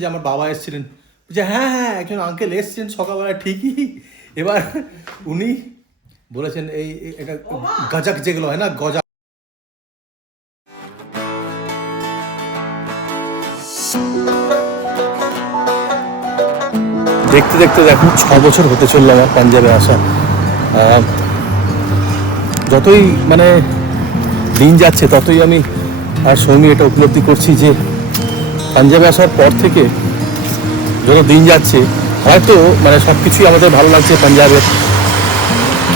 যে আমার বাবা এসেছিলেন, যে হ্যাঁ হ্যাঁ একজন আঙ্কেল এসছেন সকালবেলা ঠিকই। এবার উনি বলেছেন এই এটা গজাক যেগুলো হয় না, গজা দেখতে দেখতে দেখো 6 বছর হতে চললো আমার পাঞ্জাবে আসা। যতই মানে দিন যাচ্ছে ততই আমি আর সৌমি এটা উপলব্ধি করছি যে পাঞ্জাবে আসার পর থেকে যত দিন যাচ্ছে হয়তো মানে সব কিছুই আমাদের ভালো লাগছে পাঞ্জাবের,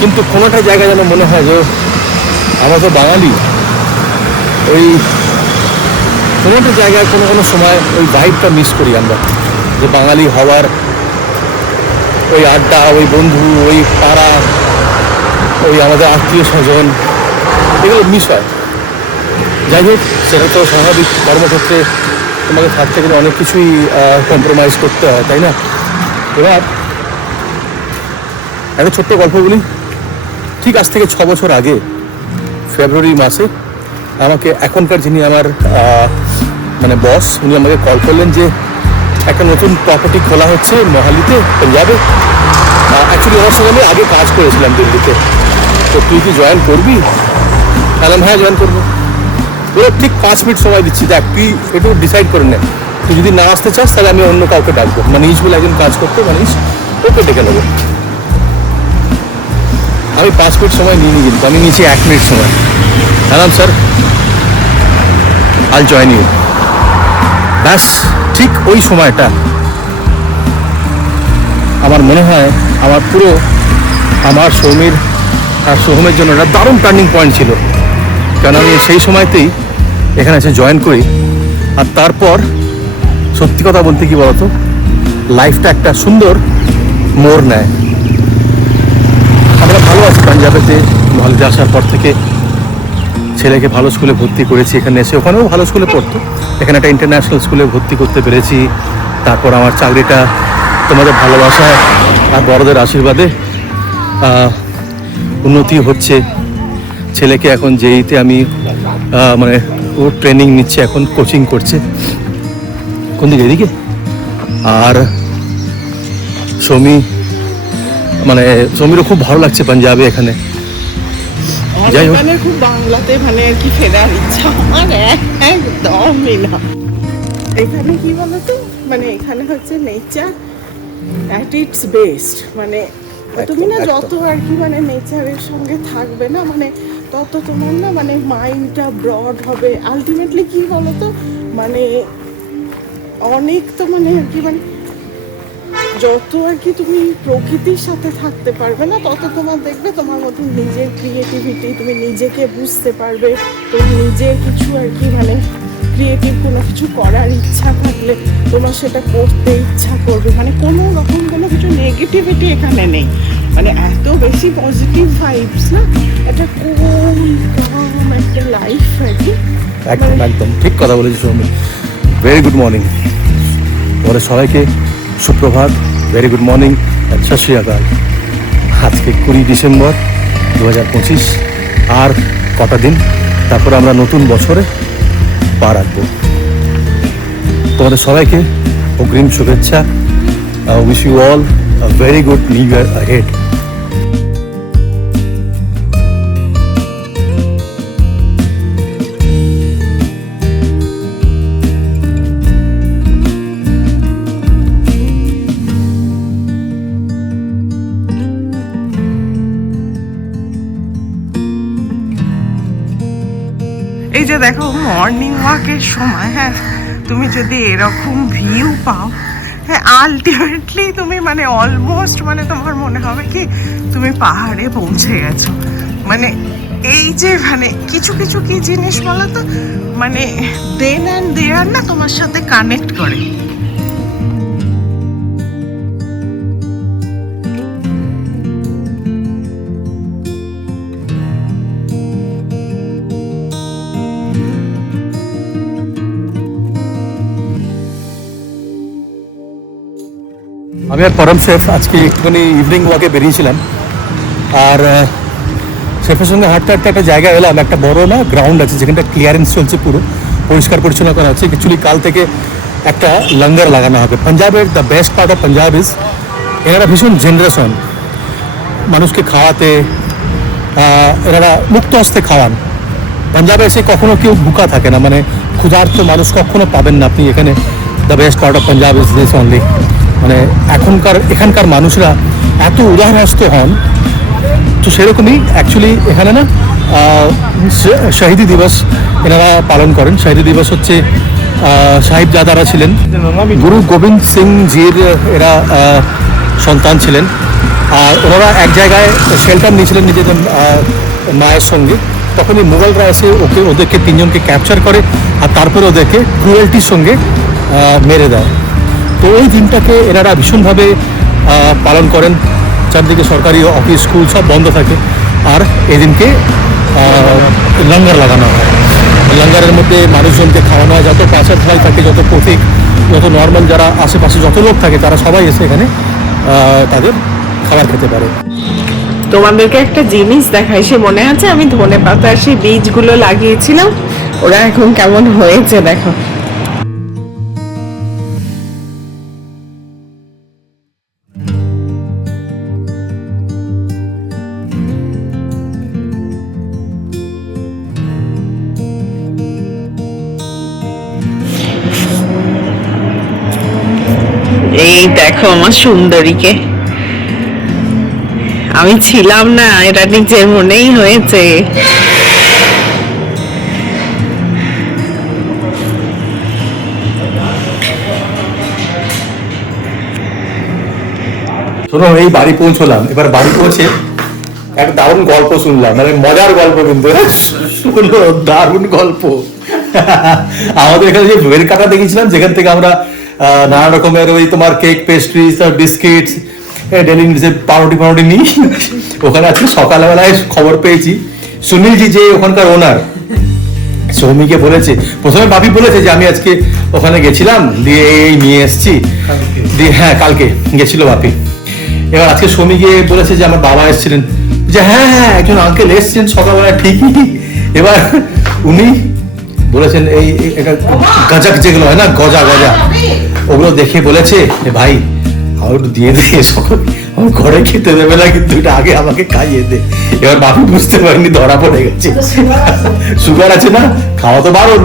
কিন্তু কোনোটা জায়গায় যেন মনে হয় যে আমরা তো বাঙালি, ওই কোনোটা জায়গায় কোনো কোনো সময় ওই ভাইবটা মিস করি আমরা, যে বাঙালি হওয়ার ওই আড্ডা, ওই বন্ধু, ওই পাড়া, ওই আমাদের আত্মীয় স্বজন, এগুলো মিস হয়। যাই হোক, সেটা তো স্বাভাবিক, কর্মক্ষেত্রে তোমাকে থাকতে গেলে অনেক কিছুই কম্প্রোমাইজ করতে হয়, তাই না? এবার একটা ছোট্ট গল্প বলি। ঠিক আজ থেকে 6 বছর আগে ফেব্রুয়ারি মাসে আমাকে এখনকার যিনি আমার মানে বস, উনি আমাকে কল করলেন যে একটা নতুন প্রপার্টি খোলা হচ্ছে মহালিতে, পাঞ্জাবে। অ্যাকচুয়ালি ওনার সঙ্গে আমি আগে কাজ করেছিলাম দিল্লিতে, তো তুই কি জয়েন করবি? তাহলে হ্যাঁ জয়েন করবো। ও ঠিক 5 মিনিট সময় দিচ্ছি, দেখ তুই একটু ডিসাইড করে নে, তুই যদি না আসতে চাস তাহলে আমি অন্য কাউকে ডাকবো, মানিশ বলে একজন কাজ করতে, মানিশ ওকে ডেকে নেবো। আমি 5 মিনিট সময় নিয়ে নিই, কিন্তু আমি নিয়েছি 1 মিনিট সময়। হ্যাঁ স্যার, আল জয়েন ইউ। ব্যাস ঠিক ওই সময়টা আমার মনে হয় আমার পুরো আমার সৌমির আর সোহমের জন্য একটা দারুণ টার্নিং পয়েন্ট ছিল, কারণ আমি সেই সময়তেই এখানে এসে জয়েন করি। আর তারপর সত্যি কথা বলতে কি বলতো, লাইফটা একটা সুন্দর মোড় নেয়। আমরা ভালো আছি পাঞ্জাবেতে, মহালিতে আসার পর থেকে ছেলেকে ভালো স্কুলে ভর্তি করেছি, এখানে এসে ওখানেও ভালো স্কুলে পড়তো, এখানে একটা ইন্টারন্যাশনাল স্কুলে ভর্তি করতে পেরেছি। তারপর আমার চাকরিটা তোমাদের ভালোবাসায় আর বড়দের আশীর্বাদে উন্নতি হচ্ছে। ছেলেকে এখন যেইতে আমি মানে ও ট্রেনিং নিচ্ছে, এখন কোচিং করছে। কোন দিকে? এদিকে। আর সৌমি, মানে সৌমিরও খুব ভালো লাগছে পাঞ্জাবে এখানে। যাই হোক, খুব বাংলাতে মানে আর কি ফেরার ইচ্ছা আমার একদমই না। এখানে কি বলতো, মানে এখানে হচ্ছে নেচার অ্যাট ইটস বেস্ট। মানে তুমি না যত আর কি মানে নেচারের সঙ্গে থাকবে না, মানে তত তোমার না মানে মাইন্ডটা ব্রড হবে। আলটিমেটলি কি বলতো, মানে অনেক তো মানে আর কি মানে যত আর কি তুমি প্রকৃতির সাথে থাকতে পারবে না, তত তোমার দেখবে তোমার মধ্যে নিজের ক্রিয়েটিভিটি, তুমি নিজেকে বুঝতে পারবে। তুমি নিজের কিছু আর কি মানে ক্রিয়েটিভ কোনো কিছু করার ইচ্ছা থাকলে তোমার সেটা করতে ইচ্ছা করবে। মানে কোনো রকম কোনো কিছু নেগেটিভিটি এখানে নেই, মানে এত বেশি পজিটিভ ভাইবস না, একটা কুল কাম একটা লাইফ আর কি। একদম একদম ঠিক কথা বলেছি সৌমি। ভেরি গুড মর্নিং তোমাদের সবাইকে, সুপ্রভাত, ভেরি গুড মর্নিং, সত শ্রী আকাল। আজকে 20 ডিসেম্বর 2025, আর কটা দিন তারপর আমরা নতুন বছরে পা রাখবো। তোমাদের সবাইকে অগ্রিম শুভেচ্ছা। Wish you all a very good new year ahead. এই যে দেখো মর্নিং ওয়াকের সময়, হ্যাঁ তুমি যদি এরকম ভিউ পাও, হ্যাঁ আলটিমেটলি তুমি মানে অলমোস্ট মানে তোমার মনে হবে কি তুমি পাহাড়ে পৌঁছে গেছো। মানে এই যে মানে কিছু কিছু কি জিনিস বলো তো, মানে দেন অ্যান্ড দেয়ার না তোমার সাথে কানেক্ট করে। আমি আর পরম শেফ আজকে একটুখানি ইভিনিং ওয়াকে বেরিয়েছিলাম, আর শেফের সঙ্গে হাঁটতে হাঁটতে একটা জায়গায় এলাম, একটা বড় না গ্রাউন্ড আছে যেখানটা ক্লিয়ারেন্স চলছে, পুরো পরিষ্কার পরিচ্ছন্ন করা হচ্ছে। অ্যাকচুয়ালি কাল থেকে একটা লঙ্গর লাগানো হবে। পাঞ্জাবের the best part of Punjab is এনারা ভীষণ জেনারেশন, মানুষকে খাওয়াতে এনারা মুক্ত হস্তে খাওয়ান। পাঞ্জাবে এসে কখনো কেউ ভুকা থাকে না, মানে ক্ষুধার্ত মানুষ কখনো পাবেন না আপনি এখানে। The best part of Punjab is this only, মানে এখানকার মানুষরা এত উদারহস্ত হন। তো সেরকমই অ্যাকচুয়ালি এখানে না শহীদি দিবস এনারা পালন করেন। শহীদি দিবস হচ্ছে সাহিবজাদারা ছিলেন, গুরু গোবিন্দ সিং জির এরা সন্তান ছিলেন। আর ওনারা এক জায়গায় শেল্টার নিয়েছিলেন নিজেদের মায়ের সঙ্গে। তখনই মুঘলরা এসে ওদেরকে তিনজনকে ক্যাপচার করে আর তারপরে ওদেরকে ক্রুয়েলটির সঙ্গে মেরে দেয়। তো এই দিনটাকে এনারা ভীষণভাবে পালন করেন। চারদিকে সরকারি অফিস স্কুল সব বন্ধ থাকে, আর এদিনকে লঙ্গর লাগানো হয়। লঙ্গরের মধ্যে মানুষজনকে খাওয়ানো হয়, যত পাশের ঠাই থাকে, যত পথিক, যত নর্মাল যারা আশেপাশে যত লোক থাকে তারা সবাই এসে এখানে তাদের খাবার খেতে পারে। তোমাদেরকে একটা জিনিস দেখাই, সে মনে আছে আমি ধনেপাতার সেই বীজগুলো লাগিয়েছিলাম, ওরা এখন কেমন হয়েছে দেখো। এই দেখো আমার সুন্দরীকে, আমি ছিলাম না, এটা নিজের মনেই হয়েছে। শোনো, এই বাড়ি পৌঁছলাম, এবার বাড়ি পৌঁছে এক দারুণ গল্প শুনলাম, মানে মজার গল্প, কিন্তু শুনলো দারুণ গল্প। আমাদের এখানে যে বেল কাটা দেখেছিলাম, যেখান থেকে আমরা নানা রকমের ওই তোমার কেক, পেস্ট্রিজ আর বিস্কিটস, ডেলি যে পাউরুটি নিই, ওখানে আজকে সকালবেলায় খবর পেয়েছি সুনীলজি যে ওখানকার ওনার, সৌমিকে বলেছে, প্রথমে বাপি বলেছে যে আমি আজকে ওখানে গেছিলাম, দিয়ে এই নিয়ে এসছি, দিয়ে হ্যাঁ কালকে গেছিল বাপি। এবার আজকে সৌমি গিয়ে বলেছে যে আমার বাবা এসেছিলেন, যে হ্যাঁ একজন আঙ্কেল এসছেন সকালবেলা ঠিকই। এবার উনি বলেছেন এই এটা গাজাক যেগুলো হয় না, গজা ওগুলো দেখে বলেছে ভাই আমার একটু দিয়ে দে, সকাল আমার ঘরে খেতে দেবে না, কিন্তু এটা আগে আমাকে খাইয়ে দে। এবার বাপি বুঝতে পারেনি, ধরা পড়ে গেছে, সুগার আছে না, খাওয়া তো বারণ।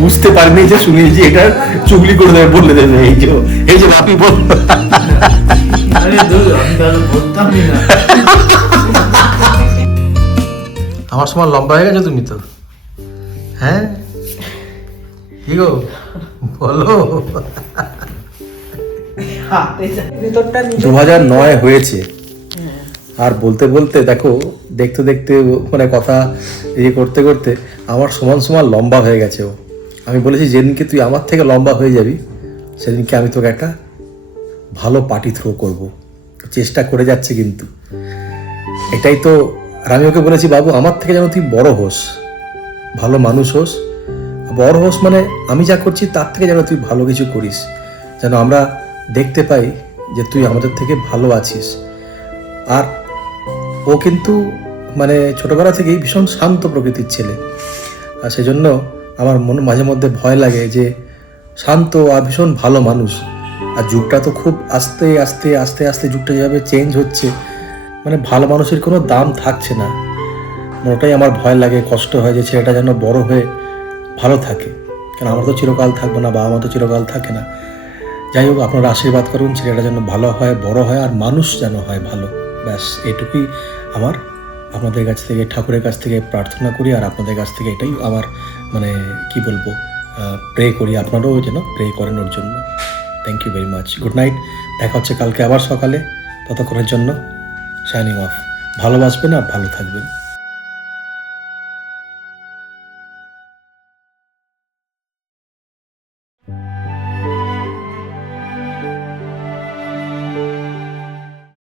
বুঝতে পারেনি যে সুনীল জি এটা চুগলি করে দেবে, বললে দেবে। এই যে বাপি বল, আমার সময় লম্বা হয়ে গেছে তুমি তো, হ্যাঁ কি গো বলো। 2009 হয়েছে, আর বলতে বলতে দেখো, দেখতে দেখতে মানে কথা ইয়ে করতে করতে আমার সমান সমান লম্বা হয়ে গেছে ও। আমি বলেছি যেদিনকে তুই আমার থেকে লম্বা হয়ে যাবি সেদিনকে আমি তোকে একটা ভালো পার্টি থ্রো করব। চেষ্টা করে যাচ্ছে কিন্তু, এটাই তো। আর আমি ওকে বলেছি বাবু আমার থেকে যেন তুই বড় হোস, ভালো মানুষ হোস, বড় হোস মানে আমি যা করছি তার থেকে যেন তুই ভালো কিছু করিস, যেন আমরা দেখতে পাই যে তুই আমাদের থেকে ভালো আছিস। আর ও কিন্তু মানে ছোটবেলা থেকেই ভীষণ শান্ত প্রকৃতির ছেলে, আর সেজন্য আমার মনে মাঝে মধ্যে ভয় লাগে যে শান্ত আর ভীষণ ভালো মানুষ, আর যুগটা তো খুব আস্তে আস্তে আস্তে আস্তে যুগটা যেভাবে চেঞ্জ হচ্ছে, মানে ভালো মানুষের কোনো দাম থাকছে না। ওটাই আমার ভয় লাগে, কষ্ট হয় যে ছেলেটা যেন বড় হয়ে ভালো থাকে, কারণ আমরা তো চিরকাল থাকবো না, বাবা মা তো চিরকাল থাকে না। যাই হোক, আপনারা আশীর্বাদ করুন ছেলেটা যেন ভালো হয়, বড় হয়, আর মানুষ যেন হয় ভালো। ব্যাস এটুকুই আমার আপনাদের কাছ থেকে, ঠাকুরের কাছ থেকে প্রার্থনা করি, আর আপনাদের কাছ থেকে এটাই আমার মানে কি বলবো, প্রে করি, আপনারাও যেন প্রে করেন ওর জন্য। Thank you very much, good night. দেখা হচ্ছে কালকে আবার সকালে, ততক্ষণের জন্য সাইনিং অফ। ভালোবাসবেন আর ভালো থাকবেন।